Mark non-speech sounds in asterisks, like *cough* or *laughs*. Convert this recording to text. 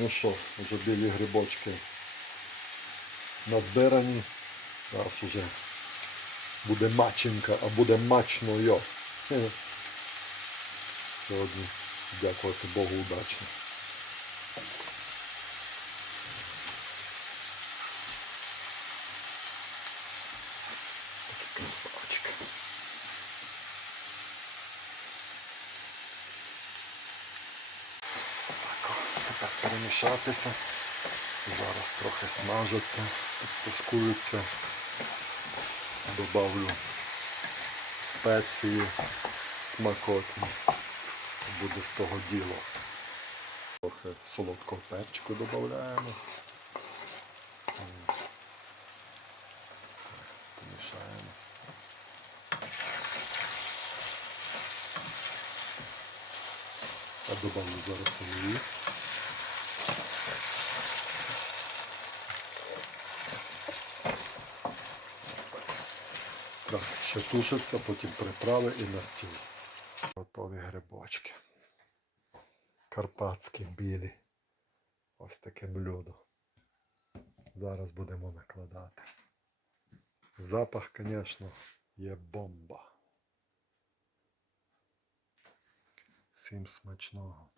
Ну що, вже білі грибочки назбирані. Зараз уже буде маченька, а буде мачно йо. *laughs* Сьогодні, дякувати Богу, удачно. Красавчик. Так, перемішатися. Зараз трохи смажаться, тушкуються. Добавлю спеції, смакотні. Буде з того діло. Трохи солодкого перчику додаємо. Помішаємо. А добавлю зараз олії. Так, ще тушиться, потім приправи і на стіл. Готові грибочки. Карпатські білі. Ось таке блюдо. Зараз будемо накладати. Запах, звісно, є бомба. Всім смачного.